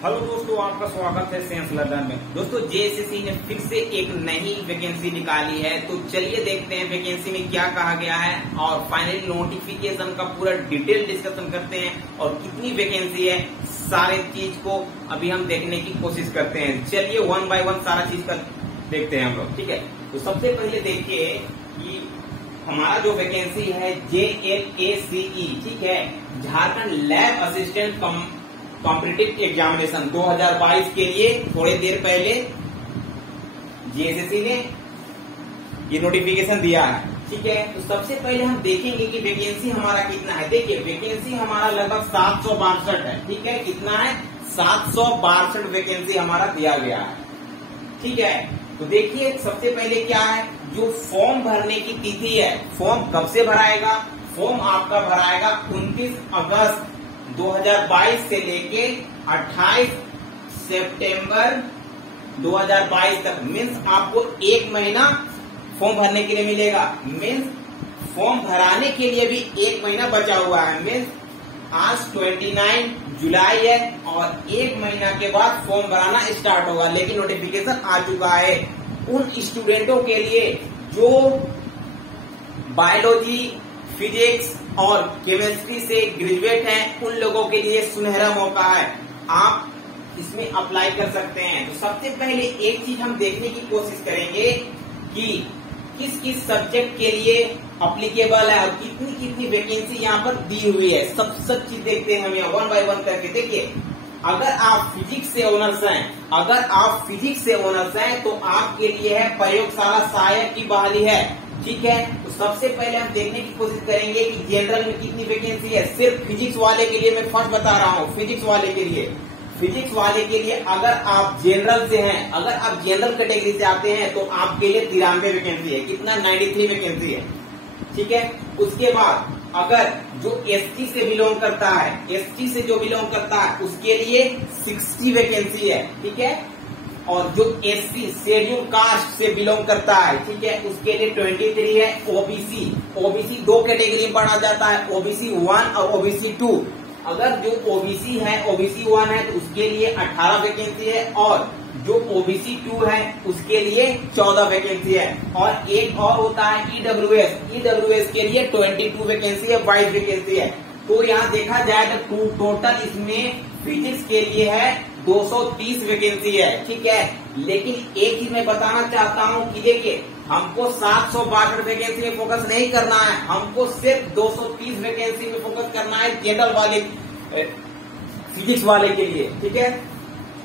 Hello दोस्तों, आपका स्वागत है साइंस लर्नर में। दोस्तों, जेएसएससी ने फिर से एक नई वैकेंसी निकाली है, तो चलिए देखते हैं वैकेंसी में क्या कहा गया है और फाइनली नोटिफिकेशन का पूरा डिटेल डिस्कशन करते हैं और कितनी वैकेंसी है, सारे चीज को अभी हम देखने की कोशिश करते हैं। चलिए वन बाय वन सारा चीज का देखते हैं हम लोग, ठीक है। तो सबसे पहले देखिए कि हमारा जो वैकेंसी है JLACE, ठीक है, Jharkhand lab assistant competitive examination 2022 के लिए थोड़ी देर पहले जेएसएससी ने ये नोटिफिकेशन दिया है, ठीक है। तो सबसे पहले हम देखेंगे कि वैकेंसी हमारा कितना है। देखिए वैकेंसी हमारा लगभग 762 है, ठीक है। कितना है? 762 वैकेंसी हमारा दिया गया है, ठीक है। तो देखिए सबसे पहले क्या है, जो फॉर्म भरने की तिथि है, फॉर्म कब से भराएगा? फॉर्म आपका भराएगा 29 अगस्त 2022 से लेके 28 सितंबर 2022 तक। मीन्स आपको एक महीना फॉर्म भरने के लिए मिलेगा। मीन्स फॉर्म भराने के लिए भी एक महीना बचा हुआ है। मीन्स आज 29 जुलाई है और एक महीना के बाद फॉर्म भराना स्टार्ट होगा। लेकिन नोटिफिकेशन आ चुका है उन स्टूडेंटों के लिए जो बायोलॉजी, फिजिक्स और केमिस्ट्री से ग्रेजुएट हैं। उन लोगों के लिए सुनहरा मौका है, आप इसमें अप्लाई कर सकते हैं। तो सबसे पहले एक चीज हम देखने की कोशिश करेंगे कि किस किस सब्जेक्ट के लिए अप्लीकेबल है और कितनी कितनी वैकेंसी यहाँ पर दी हुई है। सब चीज देखते हैं हम यहाँ वन बाय वन करके। देखिए अगर आप फिजिक्स से ऑनर्स हैं, तो आपके लिए है प्रयोगशाला सहायक की बहाली है, ठीक है। तो सबसे पहले हम देखने की कोशिश करेंगे कि जनरल में कितनी वैकेंसी है। सिर्फ फिजिक्स वाले के लिए मैं फर्स्ट बता रहा हूँ। फिजिक्स वाले के लिए अगर आप जनरल से हैं, अगर आप जनरल कैटेगरी से आते हैं तो आपके लिए 93 वैकेंसी है। कितना? 93 वैकेंसी है, ठीक है। उसके बाद अगर जो एसटी से बिलोंग करता है, उसके लिए 60 वैकेंसी है, ठीक है। और जो एससी शेड्यूल कास्ट से बिलोंग करता है, ठीक है, उसके लिए 23 है। ओबीसी दो कैटेगरी में बांटा जाता है, OBC 1 और OBC 2। अगर जो OBC 1 है तो उसके लिए 18 वैकेंसी है और जो OBC 2 है उसके लिए 14 वैकेंसी है। और एक और होता है ईडब्ल्यूएस के लिए 22 वैकेंसी है, 22 वैकेंसी है। तो यहाँ देखा जाए तो टोटल इसमें फिजिक्स के लिए है 230 वैकेंसी है, ठीक है। लेकिन एक चीज मैं बताना चाहता हूँ कि देखिए हमको 762 वैकेंसी में फोकस नहीं करना है, हमको सिर्फ 230 वैकेंसी में फोकस करना है जनरल वाले फिजिक्स वाले के लिए, ठीक है।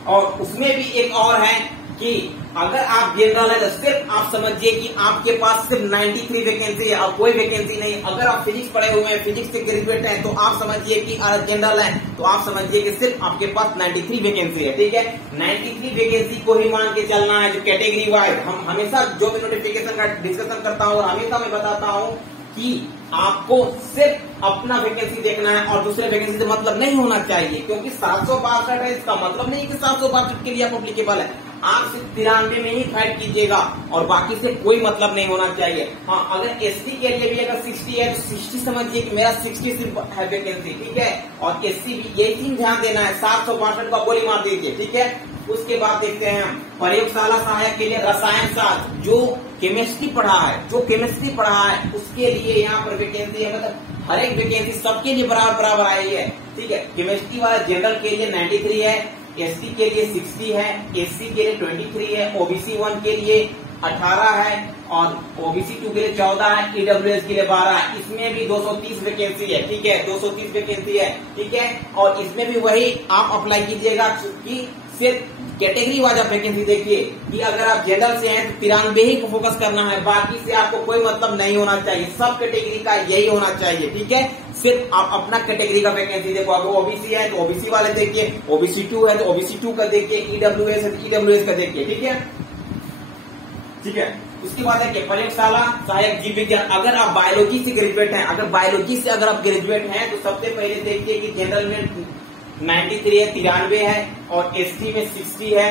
और उसमें भी एक और है कि अगर आप जनरल है तो सिर्फ आप समझिए कि आपके पास सिर्फ 93 वैकेंसी है और कोई वैकेंसी नहीं। अगर आप फिजिक्स पढ़े हुए हैं, फिजिक्स से ग्रेजुएट हैं, तो आप समझिए कि जनरल है तो आप समझिए कि सिर्फ आपके पास 93 वैकेंसी है, ठीक है। 93 वैकेंसी को ही मान के चलना है। जो कैटेगरी वाइज हम हमेशा जो भी नोटिफिकेशन का डिस्कशन करता हूँ और हमेशा मैं बताता हूँ कि आपको सिर्फ अपना वैकेंसी देखना है और दूसरे वैकेंसी से मतलब नहीं होना चाहिए, क्योंकि 762 है इसका मतलब नहीं कि 762 के लिए आप अप्लीकेबल है। आप सिर्फ 93 में ही फाइट कीजिएगा और बाकी से कोई मतलब नहीं होना चाहिए। हाँ, अगर एसटी के लिए भी अगर 60 है तो 60 समझिए कि मेरा 60 सिर्फ है वैकेंसी, ठीक है। और एससी भी यही चीज ध्यान देना है, 762 का गोली मार दीजिए, ठीक है। उसके बाद देखते हैं हम प्रयोगशाला सहायक के लिए रसायन शास्त्र, जो केमिस्ट्री पढ़ा है उसके लिए यहाँ पर वैकेंसी है। मतलब हर एक वैकेंसी सबके लिए बराबर आई है, ठीक है। केमिस्ट्री वाला जनरल के लिए 93 है, एसटी के लिए 60 है, एससी के लिए 23 है, OBC 1 के लिए 18 है और OBC 2 के लिए 14 है, ईडब्ल्यूएस के लिए 12 है। इसमें भी 230 वैकेंसी है, ठीक है, 230 वैकेंसी है, ठीक है। और इसमें भी वही आप अप्लाई कीजिएगा कि सिर्फ कैटेगरी वाइज आप वैकेंसी देखिए कि अगर आप जनरल से हैं तो 93 ही को फोकस करना है, बाकी से आपको कोई मतलब नहीं होना चाहिए। सब कैटेगरी का यही होना चाहिए, ठीक है। सिर्फ आप अपना कैटेगरी का वैकेंसी देखो। अगर OBC है तो OBC वाले देखिए, OBC 2 है तो OBC 2 का देखिए, ईडब्ल्यूएस है तो ईडब्ल्यूएस का देखिए, ठीक है। उसके बाद देखिए प्रयोगशाला सहायक जीव विज्ञान। अगर आप बायोलॉजी से ग्रेजुएट हैं, तो सबसे पहले देखिए कि जनरल में 93 है, 93 है और एसटी में 60 है,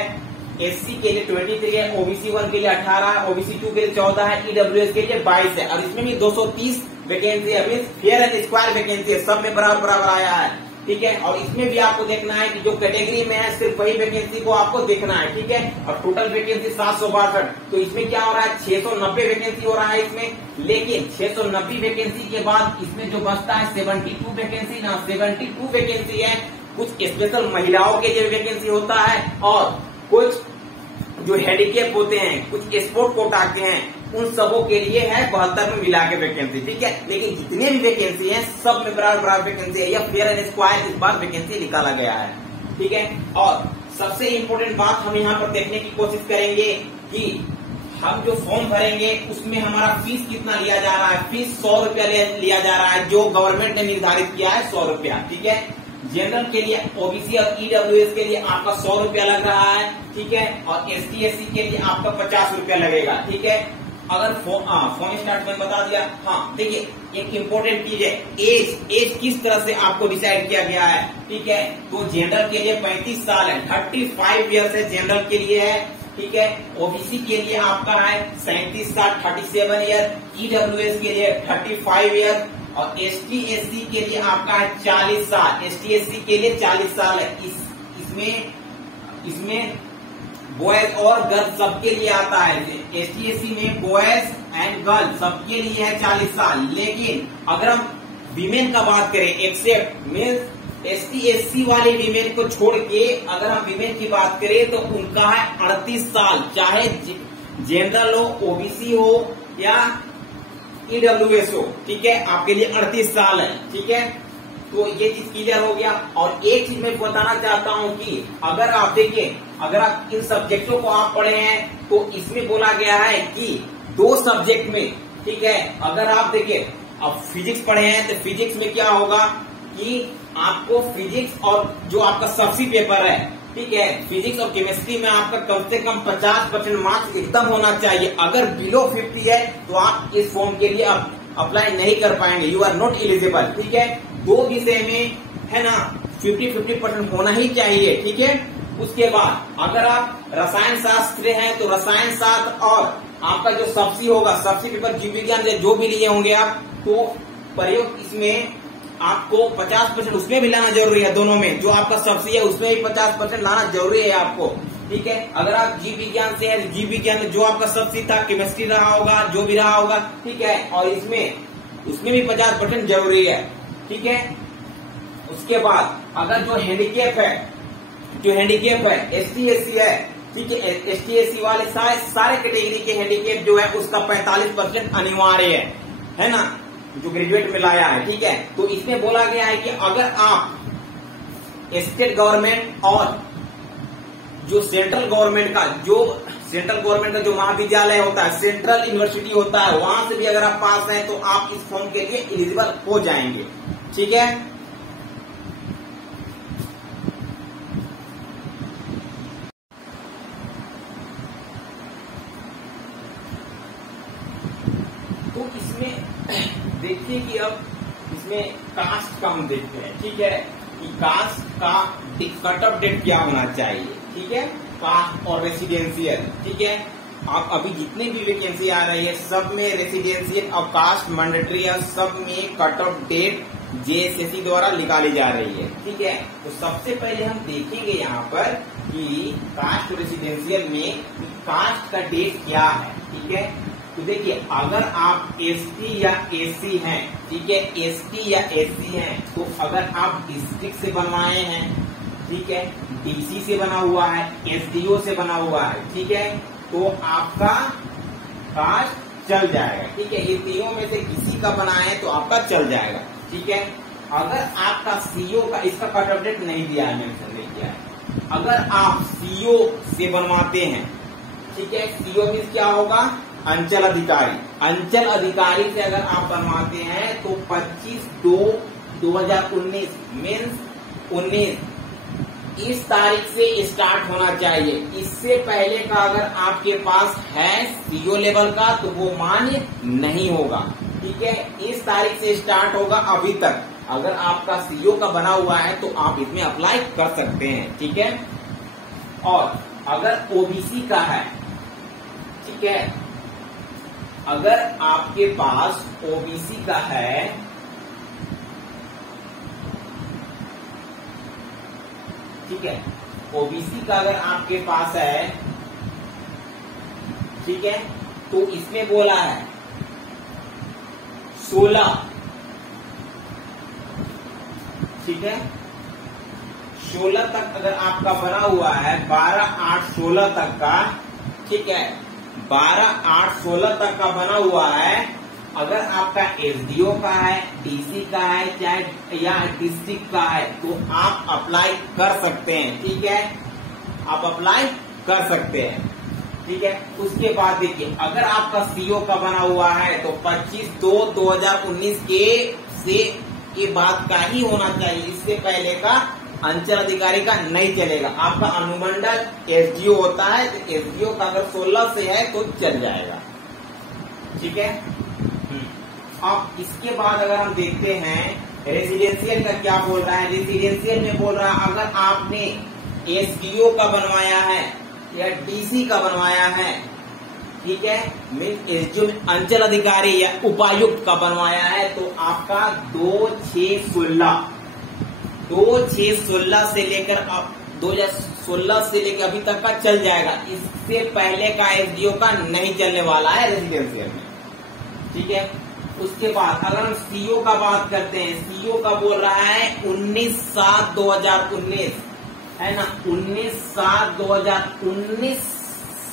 एससी के लिए 23 है, OBC 1 के लिए 18 है, OBC 2 के लिए 14 है, ईडब्ल्यूएस के लिए 22 है। और इसमें भी 230 वैकेंसी है, फेयर एंड स्क्वायर वैकेंसी है, सब में बराबर आया है। ठीक है। और इसमें भी आपको देखना है कि जो कैटेगरी में है सिर्फ वही वैकेंसी को आपको देखना है, ठीक है। और टोटल वैकेंसी 762, तो इसमें क्या हो रहा है 690 वैकेंसी हो रहा है इसमें, लेकिन 690 वैकेंसी के बाद इसमें जो बचता है 72 वैकेंसी ना, 72 वैकेंसी है कुछ स्पेशल महिलाओं के लिए वैकेंसी होता है, और कुछ जो हैंडीकैप होते हैं, कुछ स्पोर्ट कोटा के हैं, उन सबों के लिए है 72 में मिला के वैकेंसी, ठीक है। लेकिन जितने भी वैकेंसी हैं सब में बराबर वैकेंसी है, या फेयर एंड स्क्वायर इस बार वैकेंसी निकाला गया है, ठीक है। और सबसे इम्पोर्टेंट बात हम यहाँ पर देखने की कोशिश करेंगे कि हम जो फॉर्म भरेंगे उसमें हमारा फीस कितना लिया जा रहा है। फीस 100 रुपया लिया जा रहा है, जो गवर्नमेंट ने निर्धारित किया है 100 रुपया, ठीक है। जनरल के लिए, ओबीसी और ईडब्ल्यूएस के लिए आपका 100 रुपया लग रहा है, ठीक है। और एसटी एससी के लिए आपका 50 रुपया लगेगा, ठीक है। अगर फॉर्म स्टार्ट में बता दिया। हाँ देखिए, एक इम्पोर्टेंट चीज है एज किस तरह से आपको डिसाइड किया गया है, ठीक है। तो जनरल के लिए 35 साल है, 35 ईयर्स है जनरल के लिए है, ठीक है। ओबीसी के लिए आपका है 37 साल, 37 ईयर, ईडब्ल्यूएस के लिए 35 ईयर, और एसटी एससी के लिए आपका है 40 साल, एसटी एससी के लिए 40 साल है। इसमें बॉयज और गर्ल्स सबके लिए आता है। एसटी एससी में बॉयज एंड गर्ल्स सबके लिए है 40 साल, लेकिन अगर हम वीमेन का बात करें, एक्सेप्ट मीन्स एसटी एससी वाले वीमेन को छोड़ के अगर हम वीमेन की बात करें तो उनका है 38 साल, चाहे जनरल हो, ओबीसी हो या ईडब्ल्यूएस हो, ठीक है। आपके लिए 38 साल है, ठीक है। तो ये चीज क्लियर हो गया। और एक चीज मैं बताना चाहता हूं कि अगर आप देखिए, अगर आप इन सब्जेक्टों को आप पढ़े हैं तो इसमें बोला गया है कि 2 सब्जेक्ट में, ठीक है। अगर आप देखिए, अब फिजिक्स पढ़े हैं तो फिजिक्स में क्या होगा कि आपको फिजिक्स और जो आपका सबसी पेपर है, ठीक है, फिजिक्स और केमिस्ट्री में आपका कम से कम 50% मार्क्स एकदम होना चाहिए। अगर बिलो 50 है तो आप इस फॉर्म के लिए अप्लाई नहीं कर पाएंगे, यू आर नॉट एलिजिबल, ठीक है। 2 विषय में है ना 50% होना ही चाहिए, ठीक है। उसके बाद अगर आप रसायन शास्त्र हैं तो रसायन शास्त्र और आपका जो सबसी होगा, सबसी पेपर जीव विज्ञान जो भी लिए होंगे आप, तो प्रयोग इसमें आपको 50% उसमें भी लाना जरूरी है। दोनों में जो आपका सबसी है उसमें भी 50% लाना जरूरी है आपको, ठीक है। अगर आप जीव विज्ञान से है, जीव विज्ञान में जो आपका सबसी था, केमिस्ट्री रहा होगा, जो भी रहा होगा, ठीक है। और उसमें भी 50% जरूरी है, ठीक है। उसके बाद अगर जो हैंडीकैप है एसटी एससी है, ठीक है, एसटी एससी वाले सारे कैटेगरी के हैंडीकैप जो है उसका 45% अनिवार्य है ना, जो ग्रेजुएट में लाया है, ठीक है। तो इसमें बोला गया है कि अगर आप स्टेट गवर्नमेंट और जो सेंट्रल गवर्नमेंट का जो महाविद्यालय होता है, सेंट्रल यूनिवर्सिटी होता है, वहां से भी अगर आप पास हैं तो आप इस फॉर्म के लिए एलिजिबल हो जाएंगे, ठीक है। तो इसमें देखिए कि अब इसमें कास्ट का हम देखते हैं, ठीक है, कि कास्ट का कट ऑफ डेट क्या होना चाहिए, ठीक है। कास्ट और रेसिडेंशियल, ठीक है। आप अभी जितनी भी वैकेंसी आ रही है सब में रेसिडेंशियल और कास्ट मैंडेटरी है, सब में कट ऑफ डेट जेएसएससी द्वारा निकाली जा रही है, ठीक है। तो सबसे पहले हम देखेंगे यहाँ पर कि कास्ट और रेसिडेंशियल में कास्ट का डेट क्या है, ठीक है। तो देखिए, अगर आप एसटी या एससी हैं, ठीक है, एसटी या एससी हैं, तो अगर आप डिस्ट्रिक्ट से बनवाए हैं, ठीक है, डीसी से बना हुआ है, एसडीओ से बना हुआ है, ठीक है, तो आपका कास्ट चल जाएगा, ठीक है। ये तीनों में से किसी का बना है तो आपका चल जाएगा, ठीक है। अगर आपका सीओ का, इसका कट ऑफ डेट नहीं दिया है, मेंशन नहीं किया है। अगर आप सीओ से बनवाते हैं, ठीक है, सीओ मीन्स क्या होगा, अंचल अधिकारी। अंचल अधिकारी से अगर आप बनवाते हैं तो 25/2/2019 मीन्स 19 इस तारीख से स्टार्ट होना चाहिए। इससे पहले का अगर आपके पास है सीओ लेवल का तो वो मान्य नहीं होगा, ठीक है। इस तारीख से स्टार्ट होगा अभी तक। अगर आपका सीओ का बना हुआ है तो आप इसमें अप्लाई कर सकते हैं, ठीक है। और अगर ओबीसी का है, ठीक है, अगर आपके पास ओबीसी का है ठीक है। ओबीसी का अगर आपके पास है, ठीक है, तो इसमें बोला है 16, ठीक है, 16 तक अगर आपका बना हुआ है, 12, 8, 16 तक का, ठीक है, 12, 8, 16 तक का बना हुआ है। अगर आपका एसडीओ का है, डीसी का है, चाहे या डिस्ट्रिक्ट का है, तो आप अप्लाई कर सकते हैं, ठीक है, आप अप्लाई कर सकते हैं, ठीक है। उसके बाद देखिए, अगर आपका सीओ का बना हुआ है तो 25/2/2019 के से ये बात का ही होना चाहिए, इससे पहले का अंचल अधिकारी का नहीं चलेगा। आपका अनुमंडल एसडीओ होता है, तो एसडीओ का अगर 16 से है तो चल जाएगा, ठीक है। अब इसके बाद अगर हम देखते हैं रेजिडेंशियल का क्या बोल रहा है। रेजिडेंशियल में बोल रहा है अगर आपने एसडीओ का बनवाया है या डीसी का बनवाया है, ठीक है, मीन एसडीओ अंचल अधिकारी या उपायुक्त का बनवाया है, तो आपका 2/6/16 से लेकर अब 2016 से लेकर अभी तक का चल जाएगा। इससे पहले का एसडीओ का नहीं चलने वाला है रेजिडेंशियल में, ठीक है। उसके बाद अगर हम सीओ का बात करते हैं, सीओ का बोल रहा है 19/7/2019, है ना, 19/7/2019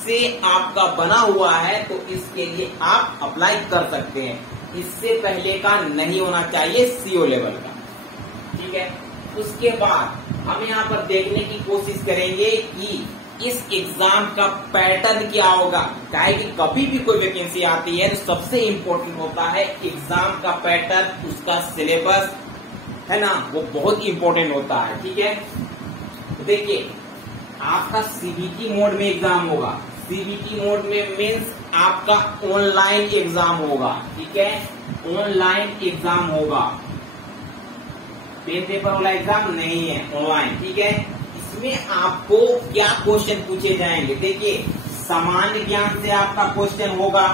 से आपका बना हुआ है, तो इसके लिए आप अप्लाई कर सकते हैं। इससे पहले का नहीं होना चाहिए सीओ लेवल का, ठीक है। उसके बाद हम यहाँ पर देखने की कोशिश करेंगे कि इस एग्जाम का पैटर्न क्या होगा। काहे कि कभी भी कोई वैकेंसी आती है तो सबसे इम्पोर्टेंट होता है एग्जाम का पैटर्न, उसका सिलेबस, है ना, वो बहुत इम्पोर्टेंट होता है, ठीक है। तो देखिए, आपका सीबीटी मोड में एग्जाम होगा। सीबीटी मोड में मीन्स आपका ऑनलाइन एग्जाम होगा, ठीक है, ऑनलाइन एग्जाम होगा, पेन पेपर वाला एग्जाम नहीं है, ऑनलाइन, ठीक है। इसमें आपको क्या क्वेश्चन पूछे जाएंगे, देखिए, सामान्य ज्ञान से आपका क्वेश्चन होगा,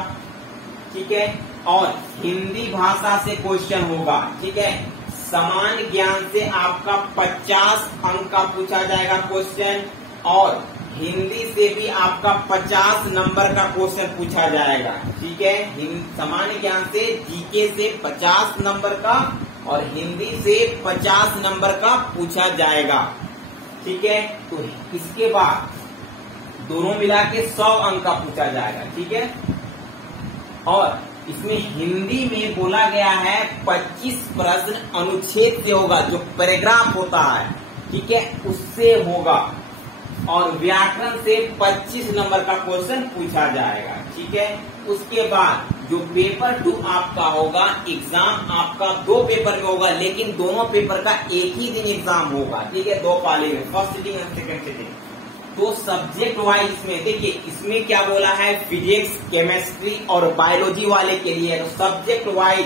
ठीक है, और हिंदी भाषा से क्वेश्चन होगा, ठीक है। सामान्य ज्ञान से आपका 50 अंक का पूछा जाएगा क्वेश्चन, और हिंदी से भी आपका 50 नंबर का क्वेश्चन पूछा जाएगा, ठीक है। सामान्य ज्ञान से, जीके से 50 नंबर का और हिंदी से 50 नंबर का पूछा जाएगा, ठीक है। तो इसके बाद दोनों मिला के 100 अंक का पूछा जाएगा, ठीक है। और इसमें हिंदी में बोला गया है 25 प्रश्न अनुच्छेद से होगा, जो पैराग्राफ होता है, ठीक है, उससे होगा, और व्याकरण से 25 नंबर का क्वेश्चन पूछा जाएगा, ठीक है। उसके बाद जो पेपर 2 आपका होगा, एग्जाम आपका 2 पेपर में होगा, लेकिन दोनों पेपर का एक ही दिन एग्जाम होगा, ठीक है, 2 पाली में, फर्स्ट सिटिंग और सेकंड सिटिंग। तो सब्जेक्ट वाइज में देखिए, इसमें क्या बोला है, फिजिक्स, केमिस्ट्री और बायोलॉजी वाले के लिए, तो सब्जेक्ट वाइज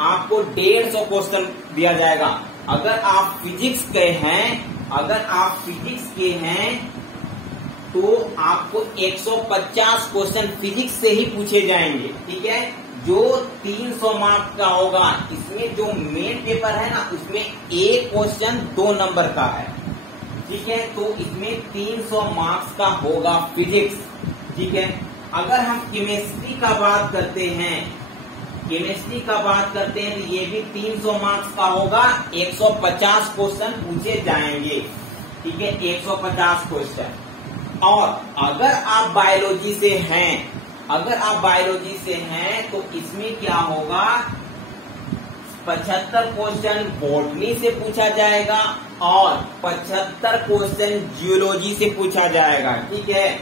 आपको 150 क्वेश्चन दिया जाएगा। अगर आप फिजिक्स के हैं तो आपको 150 क्वेश्चन फिजिक्स से ही पूछे जाएंगे, ठीक है, जो 300 मार्क्स का होगा। इसमें जो मेन पेपर है ना, उसमें एक क्वेश्चन 2 नंबर का है, ठीक है, तो इसमें 300 मार्क्स का होगा फिजिक्स, ठीक है। अगर हम केमिस्ट्री का बात करते हैं, तो ये भी 300 मार्क्स का होगा, 150 क्वेश्चन पूछे जाएंगे, ठीक है, 150 क्वेश्चन। और अगर आप बायोलॉजी से हैं, तो इसमें क्या होगा, 75 क्वेश्चन बॉटनी से पूछा जाएगा और 75 क्वेश्चन जियोलॉजी से पूछा जाएगा, ठीक है।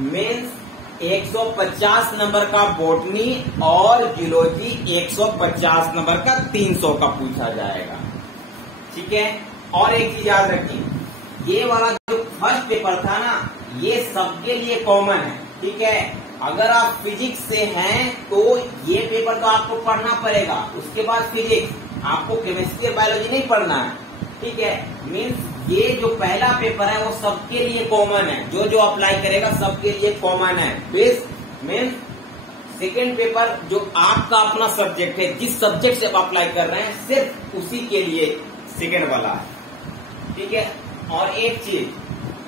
मीन्स 150 नंबर का बॉटनी और जियोलॉजी 150 नंबर का 300 का पूछा जाएगा, ठीक है। और एक चीज याद रखिए, ये वाला जो फर्स्ट पेपर था ना, ये सबके लिए कॉमन है, ठीक है। अगर आप फिजिक्स से हैं तो ये पेपर तो आपको पढ़ना पड़ेगा, उसके बाद फिजिक्स, आपको केमिस्ट्री और बायोलॉजी नहीं पढ़ना है, ठीक है। मीन्स ये जो पहला पेपर है वो सबके लिए कॉमन है, जो अप्लाई करेगा सबके लिए कॉमन है। मीन्स सेकेंड पेपर जो आपका अपना सब्जेक्ट है, जिस सब्जेक्ट से आप अप्लाई कर रहे हैं, सिर्फ उसी के लिए सेकेंड वाला है, ठीक है। और एक चीज,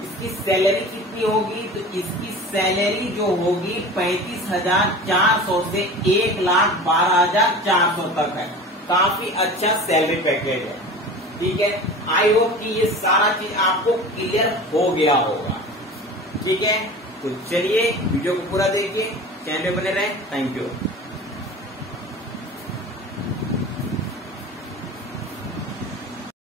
इसकी सैलरी कितनी होगी, तो इसकी सैलरी जो होगी 35,400 से 1,12,400 तक है। काफी अच्छा सैलरी पैकेज है। ठीक है, आई होप कि ये सारा चीज आपको क्लियर हो गया होगा। ठीक है, तो चलिए वीडियो को पूरा देखिए, चैनल पे बने रहें। Thank you.